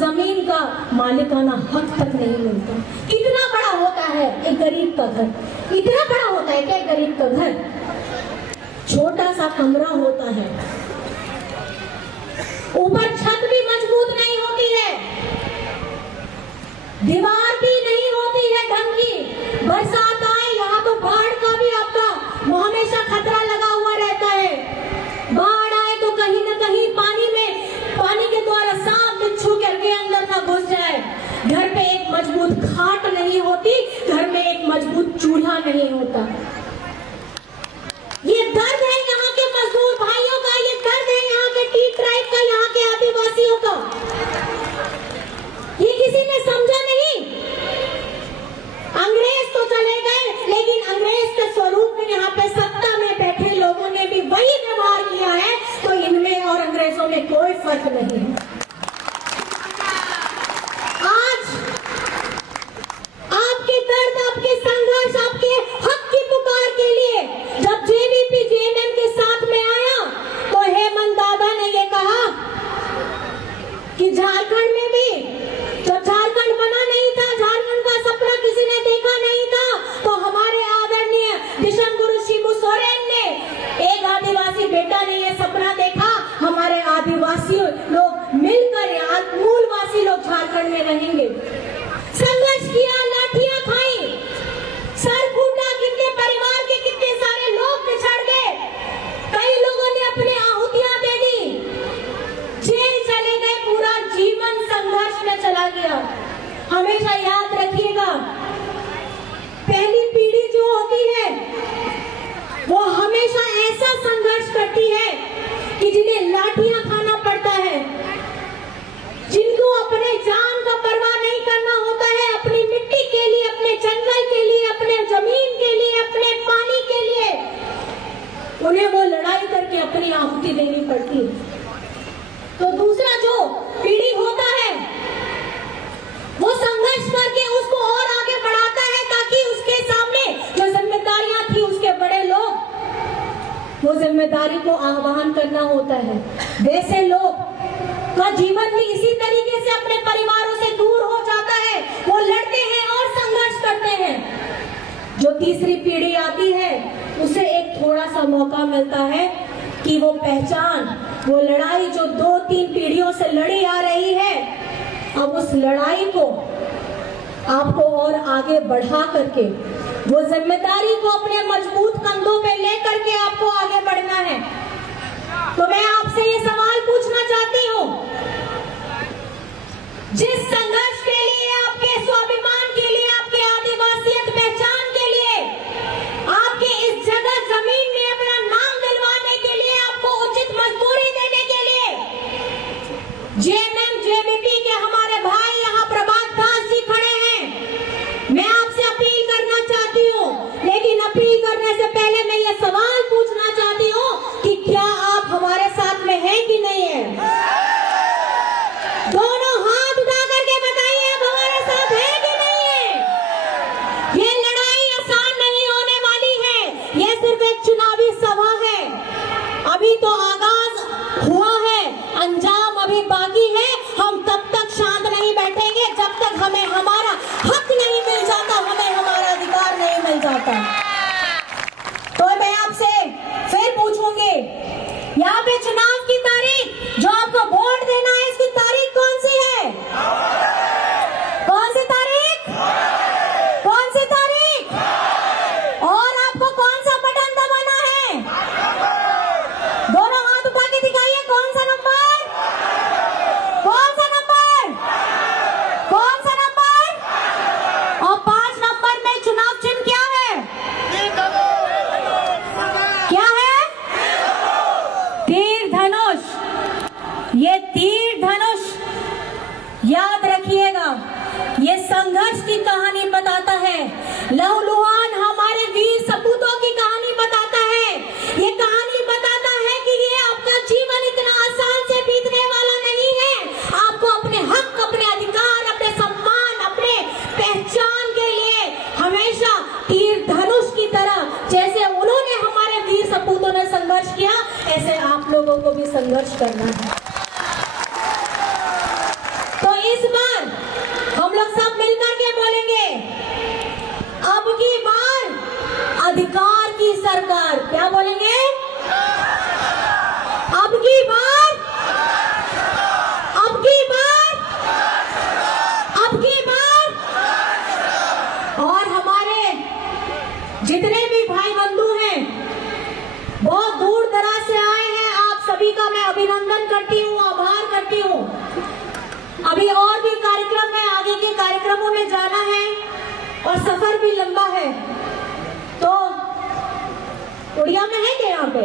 जमीन का मालिकाना हक तक नहीं मिलता। कितना बड़ा होता है एक गरीब का घर, इतना बड़ा होता है क्या एक गरीब का घर? छोटा सा कमरा होता है, ऊपर छत भी मजबूत नहीं होती है, दीवार भी नहीं होती है ढंग की। बरसात आए यहाँ तो बाढ़ का भी आपका हमेशा खतरा लगा हुआ रहता है। बाढ़ आए तो कहीं ना कहीं पानी के द्वारा सांप बिच्छू करके अंदर ना घुस जाए। घर पे एक मजबूत खाट नहीं होती, घर में एक मजबूत चूल्हा नहीं होता। ये दर्द है यहाँ के मजदूर भाइयों का, ये दर्द है यहाँ के टी ट्राइब का, यहाँ के आदिवासियों का। ये किसी ने समझा नहीं। अंग्रेज तो चले गए, लेकिन अंग्रेज के स्वरूप में यहाँ पे सत्ता में बैठे लोगों ने भी वही व्यवहार किया है, तो इनमें और अंग्रेजों में कोई फर्क नहीं है। आज आपके दर्द, आपके संघर्ष, आपके हक की पुकार के लिए जब जेवीपी जेएमएम के साथ में आया तो हेमंत दादा ने ये कहा कि झारखंड में भी जब झारखंड बना नहीं था, झारखंड का सपना किसी ने देखा नहीं था, तो हमारे आदरणीय विश्व गुरु शिबू सोरेन ने, एक आदिवासी बेटा ने ये सपना देखा, हमारे आदिवासी लोग मिलकर यहाँ मूलवासी लोग झारखंड में रहेंगे। संघर्ष किया, लाठियां खाई, सर फूटा, कितने परिवार के कितने सारे लोग बिछड़ गए, कई लोगों ने अपनी आहुतियां दे दी, जेल चले गए, पूरा जीवन संघर्ष में चला गया। हमेशा याद रखिएगा, पहली पीढ़ी जो होती है वो हमेशा ऐसा संघर्ष करती है कि जिन्हें लाठियां खाना पड़ता है, जिनको अपने जान का परवाह नहीं करना होता है, अपनी मिट्टी के लिए, अपने जंगल के लिए, अपने जमीन के लिए, अपने पानी के लिए, उन्हें वो लड़ाई करके अपनी आहुति देनी पड़ती है। तो दूसरा जो पीढ़ी होता है वो संघर्ष करके उसको और आगे बढ़ाता है, ताकि उसके सामने जो जिम्मेदारियां थी उसके बड़े लोग, वो जिम्मेदारी को आह्वान करना होता है। वैसे लोग का जीवन भी इसी तरीके से अपने परिवारों से दूर हो जाता है, वो लड़ते हैं और संघर्ष करते हैं। जो तीसरी पीढ़ी आती है उसे एक थोड़ा सा मौका मिलता है कि वो पहचान, वो लड़ाई जो 2-3 पीढ़ियों से लड़ी आ रही है, अब उस लड़ाई को आपको और आगे बढ़ा करके वो जिम्मेदारी को अपने मजबूत कंधों पे लेकर के आपको आगे बढ़ना है। तो मैं आपसे ये सवाल पूछना चाहती हूँ, जिस संघर्ष के लिए, आपके स्वाभिमान के लिए, आपके आदिवासियत पहचान के लिए, आपके इस जगह जमीन में अपना नाम दिलवाने के लिए, आपको उचित मजदूरी देने के लिए जेएमएम जेवीपी के हमारे भाई यहाँ प्रभात दास जी खड़े हैं। मैं आपसे अपील करना चाहती हूँ, लेकिन अपील करने से पहले मैं ये सवाल पूछना चाहती हूँ कि क्या आप हमारे साथ में हैं कि नहीं है? दोनों हाथ उठा करके बताइए, आप हमारे साथ हैं कि नहीं है? ये लड़ाई आसान नहीं होने वाली है, ये सिर्फ एक चुनावी सभा है, अभी तो आगाज हुआ है, अंजाम अभी बाकी है। हम तब तक शांत नहीं बैठेंगे जब तक हमें हमारा हक नहीं मिल जाता, हमें हमारा अधिकार नहीं मिल जाता। तो मैं आपसे फिर पूछूंगी, यहाँ पे चुनाव की तारीख, जो आपको वोट देना है, इसकी तारीख कौन सी है? कौन सी तारीख? कौन सी तारीख? और आपको कौन सा बटन दबाना है? दोनों हाथ उठा के दिखाइए, कौन सा नंबर? कौन सा नंबर? कौन सा नंबर? और 5 नंबर में चुनाव चिन्ह क्या है? क्या है? तीर धनुष। ये तीर धनुष याद रखिएगा, ये संघर्ष की कहानी बताता है, लहूलुहान हमारे वीर सपूतों की कहानी बताता है। ये कहानी बताता है कि ये आपका जीवन इतना आसान से बीतने वाला नहीं है। आपको अपने हक, अपने अधिकार, अपने सम्मान, अपने पहचान के लिए हमेशा तीर धनुष की तरह, जैसे उन्होंने हमारे वीर सपूतों ने संघर्ष किया, ऐसे आप लोगों को भी संघर्ष करना है। तो इस अब की बार अधिकार की सरकार। क्या बोलेंगे? अब की बार, अब की बार, अब की बार। और हमारे जितने भी भाई बंधु हैं, बहुत दूर दराज से आए हैं, आप सभी का मैं अभिनंदन करती हूँ, आभार करती हूँ। अभी और भी कार्यक्रम है, आगे के कार्यक्रमों में जाना है और सफर भी लंबा है। तो उड़िया में है क्या यहाँ पे?